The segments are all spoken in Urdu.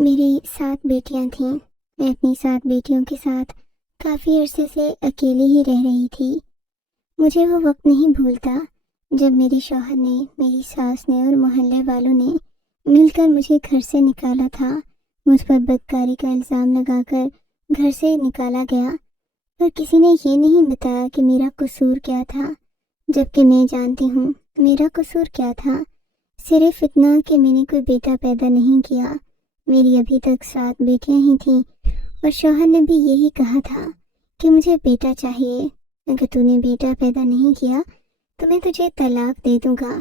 میری 7 بیٹیاں تھیں۔ میں اپنی 7 بیٹیوں کے ساتھ کافی عرصے سے اکیلی ہی رہ رہی تھی۔ مجھے وہ وقت نہیں بھولتا جب میرے شوہر نے، میری ساس نے اور محلے والوں نے مل کر مجھے گھر سے نکالا تھا۔ مجھ پر بدکاری کا الزام لگا کر گھر سے نکالا گیا، پر کسی نے یہ نہیں بتایا کہ میرا قصور کیا تھا، جبکہ میں جانتی ہوں میرا قصور کیا تھا۔ صرف اتنا کہ میں نے کوئی بیٹا پیدا نہیں کیا۔ میری ابھی تک 7 بیٹیاں ہی تھیں اور شوہر نے بھی یہی کہا تھا کہ مجھے بیٹا چاہیے، اگر تو نے بیٹا پیدا نہیں کیا تو میں تجھے طلاق دے دوں گا۔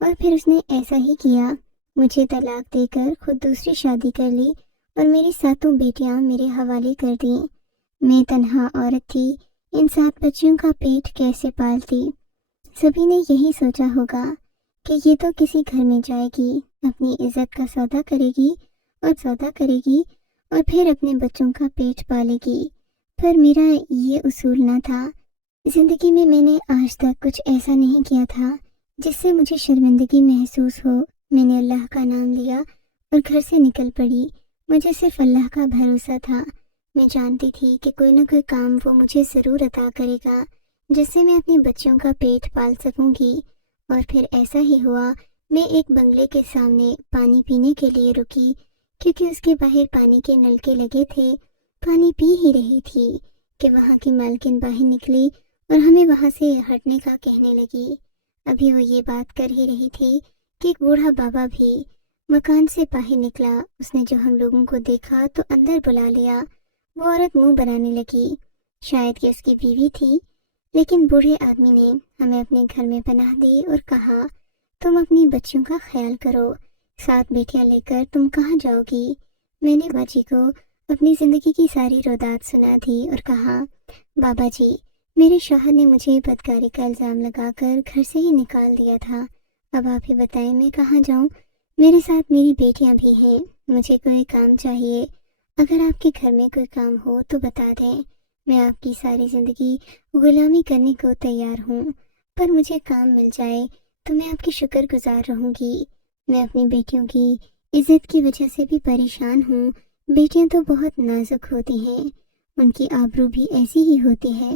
اور پھر اس نے ایسا ہی کیا، مجھے طلاق دے کر خود دوسری شادی کر لی اور میری 7 بیٹیاں میرے حوالے کر دیں۔ میں تنہا عورت تھی، ان 7 بچیوں کا پیٹ کیسے پالتی؟ سبھی نے یہی سوچا ہوگا کہ یہ تو کسی گھر میں جائے گی، اپنی عزت کا سودا کرے گی اور پھر اپنے بچوں کا پیٹ پالے گی۔ پر میرا یہ اصول نہ تھا۔ زندگی میں نے آج تک کچھ ایسا نہیں کیا تھا جس سے مجھے شرمندگی محسوس ہو۔ میں نے اللہ کا نام لیا اور گھر سے نکل پڑی۔ مجھے صرف اللہ کا بھروسہ تھا۔ میں جانتی تھی کہ کوئی نہ کوئی کام وہ مجھے ضرور عطا کرے گا جس سے میں اپنے بچوں کا پیٹ پال سکوں گی۔ اور پھر ایسا ہی ہوا۔ میں ایک بنگلے کے سامنے پانی پینے کے لیے رکی، کیونکہ اس کے باہر پانی کے نلکے لگے تھے۔ پانی پی ہی رہی تھی کہ وہاں کی مالکن باہر نکلی اور ہمیں وہاں سے ہٹنے کا کہنے لگی۔ ابھی وہ یہ بات کر ہی رہی تھی کہ ایک بوڑھا بابا بھی مکان سے باہر نکلا۔ اس نے جو ہم لوگوں کو دیکھا تو اندر بلا لیا۔ وہ عورت منہ بنانے لگی، شاید کہ اس کی بیوی تھی، لیکن بوڑھے آدمی نے ہمیں اپنے گھر میں پناہ دی اور کہا، تم اپنی بچیوں کا خیال کرو، 7 بیٹیاں لے کر تم کہاں جاؤ گی؟ میں نے بابا جی کو اپنی زندگی کی ساری رودات سنا دی اور کہا، بابا جی، میرے شوہر نے مجھے بدکاری کا الزام لگا کر گھر سے ہی نکال دیا تھا۔ اب آپ ہی بتائیں میں کہاں جاؤں؟ میرے ساتھ میری بیٹیاں بھی ہیں، مجھے کوئی کام چاہیے۔ اگر آپ کے گھر میں کوئی کام ہو تو بتا دیں، میں آپ کی ساری زندگی غلامی کرنے کو تیار ہوں، پر مجھے کام مل جائے تو میں آپ کی شکر گزار رہوں گی۔ میں اپنی بیٹیوں کی عزت کی وجہ سے بھی پریشان ہوں۔ بیٹیاں تو بہت نازک ہوتی ہیں، ان کی آبرو بھی ایسی ہی ہوتی ہے۔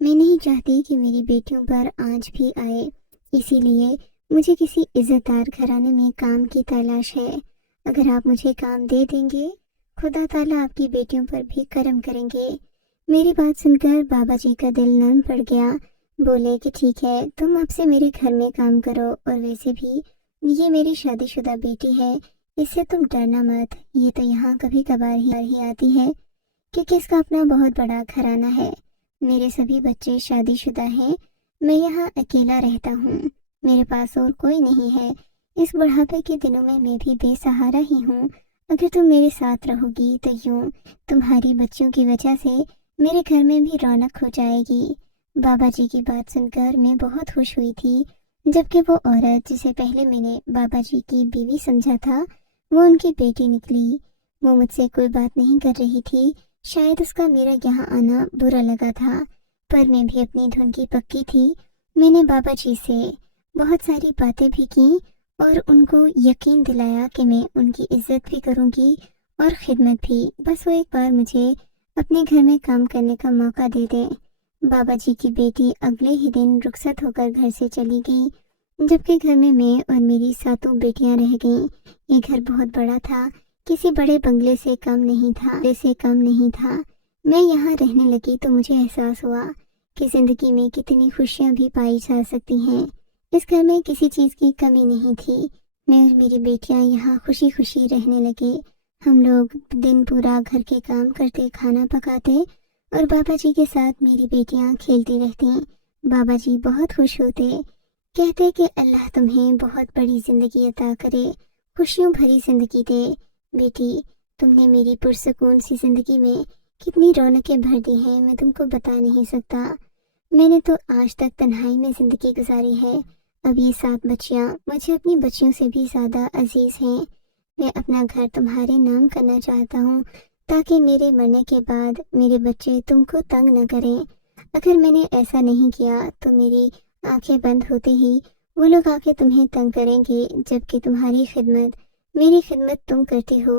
میں نہیں چاہتی کہ میری بیٹیوں پر آنچ بھی آئے، اسی لیے مجھے کسی عزت دار گھرانے میں کام کی تلاش ہے۔ اگر آپ مجھے کام دے دیں گے، خدا تعالیٰ آپ کی بیٹیوں پر بھی کرم کریں گے۔ میری بات سن کر بابا جی کا دل نرم پڑ گیا۔ بولے کہ ٹھیک ہے، تم اب سے میرے گھر میں کام کرو، اور ویسے بھی یہ میری شادی شدہ بیٹی ہے، اس سے تم ڈرنا مت۔ یہ تو یہاں کبھی کبھار ہی آتی ہے کیونکہ اس کا اپنا بہت بڑا گھرانہ ہے۔ میرے سبھی بچے شادی شدہ ہیں، میں یہاں اکیلا رہتا ہوں، میرے پاس اور کوئی نہیں ہے۔ اس بڑھاپے کے دنوں میں بھی بے سہارا ہی ہوں۔ اگر تم میرے ساتھ رہو گی تو یوں تمہاری بچوں کی وجہ سے میرے گھر میں بھی رونق ہو جائے گی۔ بابا جی کی بات سن کر میں بہت خوش ہوئی تھی، جبکہ وہ عورت جسے پہلے میں نے بابا جی کی بیوی سمجھا تھا، وہ ان کی بیٹی نکلی۔ وہ مجھ سے کوئی بات نہیں کر رہی تھی، شاید اس کا میرا یہاں آنا برا لگا تھا، پر میں بھی اپنی دھن کی پکی تھی۔ میں نے بابا جی سے بہت ساری باتیں بھی کی اور ان کو یقین دلایا کہ میں ان کی عزت بھی کروں گی اور خدمت بھی، بس وہ ایک بار مجھے اپنے گھر میں کام کرنے کا موقع دے دیں۔ بابا جی کی بیٹی اگلے ہی دن رخصت ہو کر گھر سے چلی گئی، جبکہ گھر میں اور میری 7 بیٹیاں رہ گئیں۔ یہ گھر بہت بڑا تھا، کسی بڑے بنگلے سے کم نہیں تھا۔ میں یہاں رہنے لگی تو مجھے احساس ہوا کہ زندگی میں کتنی خوشیاں بھی پائی جا سکتی ہیں۔ اس گھر میں کسی چیز کی کمی نہیں تھی۔ میں اور میری بیٹیاں یہاں خوشی خوشی رہنے لگے۔ ہم لوگ دن پورا گھر کے کام کرتے، کھانا پکاتے، اور بابا جی کے ساتھ میری بیٹیاں کھیلتی رہتی۔ بابا جی بہت خوش ہوتے، کہتے کہ اللہ تمہیں بہت بڑی زندگی عطا کرے، خوشیوں بھری زندگی دے۔ بیٹی، تم نے میری پرسکون سی زندگی میں کتنی رونقیں بھر دی ہیں، میں تم کو بتا نہیں سکتا۔ میں نے تو آج تک تنہائی میں زندگی گزاری ہے، اب یہ 7 بچیاں مجھے اپنی بچیوں سے بھی زیادہ عزیز ہیں۔ میں اپنا گھر تمہارے نام کرنا چاہتا ہوں تاکہ میرے مرنے کے بعد میرے بچے تم کو تنگ نہ کریں۔ اگر میں نے ایسا نہیں کیا تو میری آنکھیں بند ہوتے ہی وہ لوگ آ کے تمہیں تنگ کریں گے، جبکہ میری خدمت تم کرتے ہو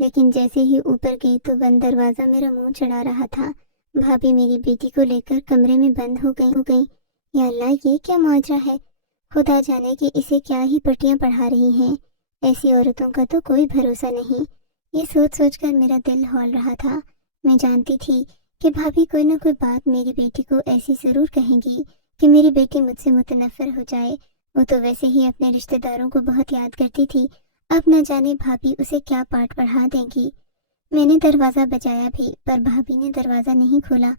لیکن جیسے ہی اوپر گئی تو بند دروازہ میرا منہ چڑھا رہا تھا۔ بھابھی میری بیٹی کو لے کر کمرے میں بند ہو گئی۔ یا اللہ، یہ کیا معاجرہ ہے! خدا جانے کہ اسے کیا ہی پٹیاں پڑھا رہی ہیں۔ ایسی عورتوں کا تو کوئی بھروسہ نہیں۔ یہ سوچ سوچ کر میرا دل ہول رہا تھا۔ میں جانتی تھی کہ بھابھی کوئی نہ کوئی بات میری بیٹی کو ایسی ضرور کہیں گی کہ میری بیٹی مجھ سے متنفر ہو جائے۔ وہ تو ویسے ہی اپنے رشتہ داروں کو بہت یاد کرتی تھی، اب نہ جانے بھابھی اسے کیا پاٹ پڑھا دیں گی۔ میں نے دروازہ بجایا بھی، پر بھابھی نے دروازہ نہیں کھولا۔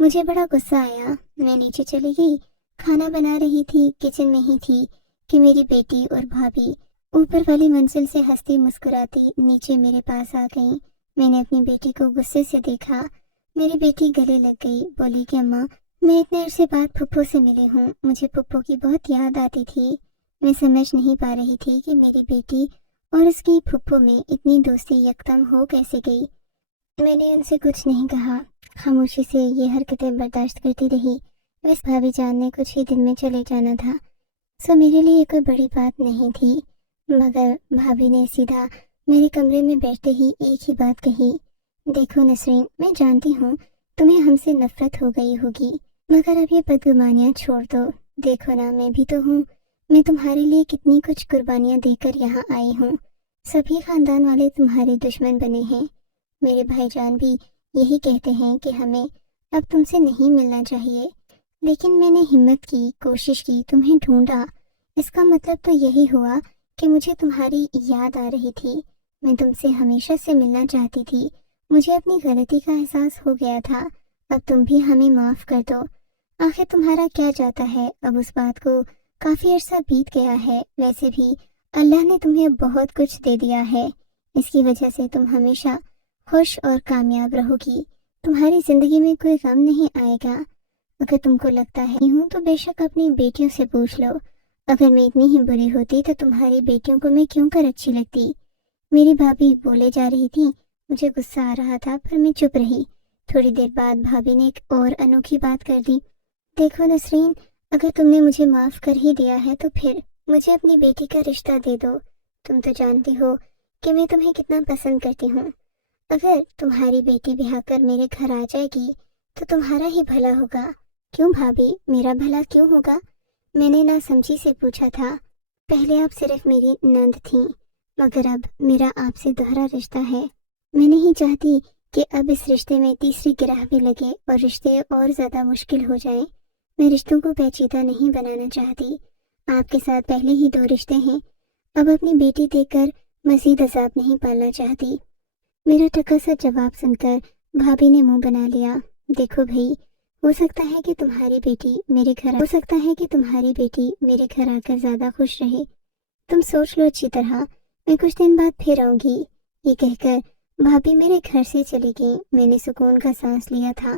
مجھے بڑا غصہ آیا۔ میں نیچے چلی گئی۔ کھانا بنا رہی تھی، کچن میں ہی تھی کہ میری بیٹی اور بھابھی اوپر والی منزل سے ہنستی مسکراتی نیچے میرے پاس آ گئیں۔ میں نے اپنی بیٹی کو غصے سے دیکھا۔ میری بیٹی گلے لگ گئی، بولی کہ اماں، میں اتنے عرصے بعد پھپھو سے ملی ہوں، مجھے پھپھو کی بہت یاد آتی تھی۔ میں سمجھ نہیں پا رہی تھی کہ میری بیٹی اور اس کی پھپھو میں اتنی دوستی یکدم ہو کیسے گئی۔ میں نے ان سے کچھ نہیں کہا، خاموشی سے یہ حرکتیں برداشت کرتی رہی۔ بس بھابھی جان نے کچھ ہی دن میں چلے جانا تھا، سو میرے لیے کوئی بڑی بات نہیں تھی۔ مگر بھابھی نے سیدھا میرے کمرے میں بیٹھتے ہی ایک ہی بات کہی، دیکھو نسرین، میں جانتی ہوں تمہیں ہم سے نفرت ہو گئی ہوگی، مگر اب یہ بدگمانیاں چھوڑ دو۔ دیکھو نا، میں بھی تو ہوں، میں تمہارے لیے کتنی کچھ قربانیاں دے کر یہاں آئی ہوں۔ سبھی خاندان والے تمہارے دشمن بنے ہیں، میرے بھائی جان بھی یہی کہتے ہیں کہ ہمیں اب تم سے نہیں ملنا چاہیے، لیکن میں نے ہمت کی، کوشش کی، تمہیں ڈھونڈا۔ اس کا مطلب تو یہی ہوا کہ مجھے تمہاری یاد آ رہی تھی، میں تم سے ہمیشہ سے ملنا چاہتی تھی، مجھے اپنی غلطی کا احساس ہو گیا تھا، اب تم بھی ہمیں معاف کر دو۔ آخر تمہارا کیا جاتا ہے، اب اس بات کو کافی عرصہ بیت گیا ہے، ویسے بھی اللہ نے تمہیں بہت کچھ دے دیا ہے، اس کی وجہ سے تم ہمیشہ خوش اور کامیاب رہو گی، تمہاری زندگی میں کوئی غم نہیں آئے گا۔ اگر تم کو لگتا ہے ہوں تو بے شک اپنی بیٹیوں سے پوچھ لو، اگر میں اتنی ہی بری ہوتی تو تمہاری بیٹیوں کو میں کیوں کر اچھی لگتی۔ میری بھابھی بولے جا رہی تھی، مجھے غصہ آ رہا تھا پر میں چپ رہی۔ تھوڑی دیر بعد بھابھی نے ایک اور انوکھی بات کر دی، دیکھو نسرین، اگر تم نے مجھے معاف کر ہی دیا ہے تو پھر مجھے اپنی بیٹی کا رشتہ دے دو، تم تو جانتی ہو کہ میں تمہیں کتنا پسند کرتی ہوں، اگر تمہاری بیٹی بیاہ کر میرے گھر آ جائے گی تو تمہارا ہی بھلا ہوگا۔ کیوں بھابھی، میرا بھلا کیوں ہوگا؟ میں نے نہ سمجھی سے پوچھا تھا۔ پہلے آپ صرف میری نند تھیں، مگر اب میرا آپ سے دوہرا رشتہ ہے، میں نہیں چاہتی کہ اب اس رشتے میں تیسری گرہ بھی لگے اور رشتے اور زیادہ مشکل ہو جائیں۔ میں رشتوں کو پیچیدہ نہیں بنانا چاہتی، آپ کے ساتھ پہلے ہی 2 رشتے ہیں، اب اپنی بیٹی دے کر مزید عذاب نہیں پالنا چاہتی۔ میرا ٹکا سا جواب سن کر بھابھی نے منہ بنا لیا، دیکھو بھائی، ہو سکتا ہے کہ تمہاری بیٹی میرے گھر آ کر زیادہ خوش رہے، تم سوچ لو اچھی طرح، میں کچھ دن بعد پھر آؤں گی۔ یہ کہہ کر بھابھی میرے گھر سے چلی گئی۔ میں نے سکون کا سانس لیا تھا،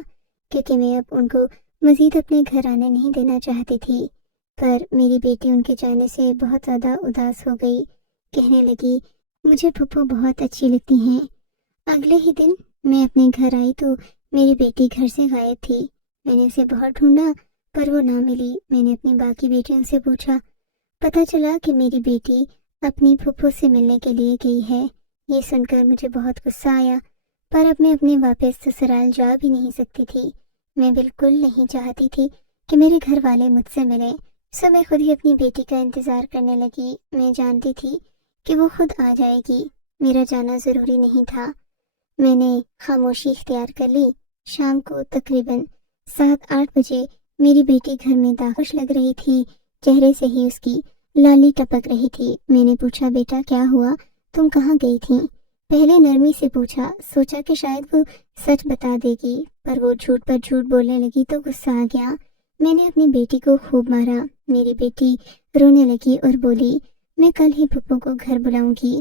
کیونکہ میں اب ان کو مزید اپنے گھر آنے نہیں دینا چاہتی تھی، پر میری بیٹی ان کے جانے سے بہت زیادہ اداس ہو گئی، کہنے لگی، مجھے پھپھو بہت اچھی لگتی ہیں۔ اگلے ہی دن میں اپنے گھر آئی تو میری بیٹی گھر سے غائب تھی، میں نے اسے بہت ڈھونڈا پر وہ نہ ملی۔ میں نے اپنی باقی بیٹیوں سے پوچھا، پتہ چلا کہ میری بیٹی اپنی پھپھو سے ملنے کے لیے گئی ہے۔ یہ سن کر مجھے بہت غصہ آیا، پر اب میں اپنے واپس سسرال جا بھی نہیں سکتی تھی، میں بالکل نہیں چاہتی تھی کہ میرے گھر والے مجھ سے ملیں، سو میں خود ہی اپنی بیٹی کا انتظار کرنے لگی۔ میں جانتی تھی کہ وہ خود آ جائے گی، میرا جانا ضروری نہیں تھا۔ میں نے خاموشی اختیار کر لی۔ شام کو تقریباً 7-8 بجے میری بیٹی گھر میں خوش لگ رہی تھی، چہرے سے ہی اس کی لالی ٹپک رہی تھی۔ میں نے پوچھا، بیٹا کیا ہوا، تم کہاں گئی تھیں؟ پہلے نرمی سے پوچھا، سوچا کہ شاید وہ سچ بتا دے گی، پر وہ جھوٹ پر جھوٹ بولنے لگی تو غصہ آ گیا۔ میں نے اپنی بیٹی کو خوب مارا۔ میری بیٹی رونے لگی اور بولی، میں کل ہی پھپھو کو گھر بلاؤں گی،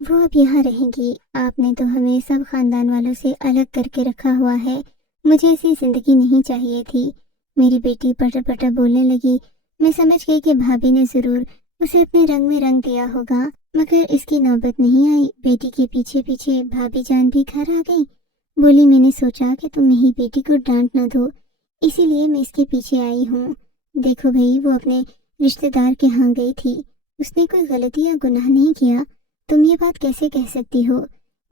وہ اب یہاں رہیں گی، آپ نے تو ہمیں سب خاندان والوں سے الگ کر کے رکھا ہوا ہے، مجھے ایسی زندگی نہیں چاہیے تھی۔ میری بیٹی پٹر پٹر بولنے لگی۔ میں سمجھ گئی کہ بھابھی نے ضرور اسے اپنے رنگ میں رنگ دیا ہوگا، مگر اس کی نوبت نہیں آئی۔ بیٹی کے پیچھے پیچھے بھابھی جان بھی گھر آ گئی۔ بولی، میں نے سوچا کہ تم میری بیٹی کو ڈانٹ نہ دو، اسی لیے میں اس کے پیچھے آئی ہوں۔ دیکھو بھائی، وہ اپنے رشتہ دار کے ہاں گئی تھی، اس نے کوئی غلطی یا گناہ نہیں کیا، تم یہ بات کیسے کہہ سکتی ہو؟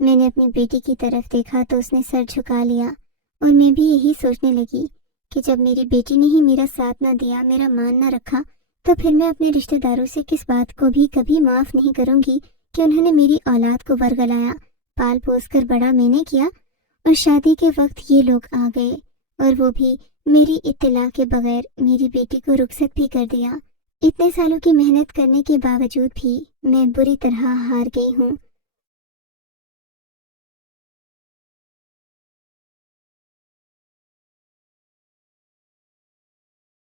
میں نے اپنی بیٹی کی طرف دیکھا تو اس نے سر جھکا لیا اور میں بھی یہی سوچنے لگی کہ جب میری بیٹی نے ہی میرا ساتھ نہ دیا، میرا مان نہ رکھا، تو پھر میں اپنے رشتہ داروں سے کس بات کو بھی کبھی معاف نہیں کروں گی کہ انہوں نے میری اولاد کو ورگلایا، پال پوس کر بڑا میں نے کیا، اور شادی کے وقت یہ لوگ آ گئے اور وہ بھی میری اطلاع کے بغیر میری بیٹی کو رخصت بھی کر دیا۔ اتنے سالوں کی محنت کرنے کے باوجود بھی میں بری طرح ہار گئی ہوں۔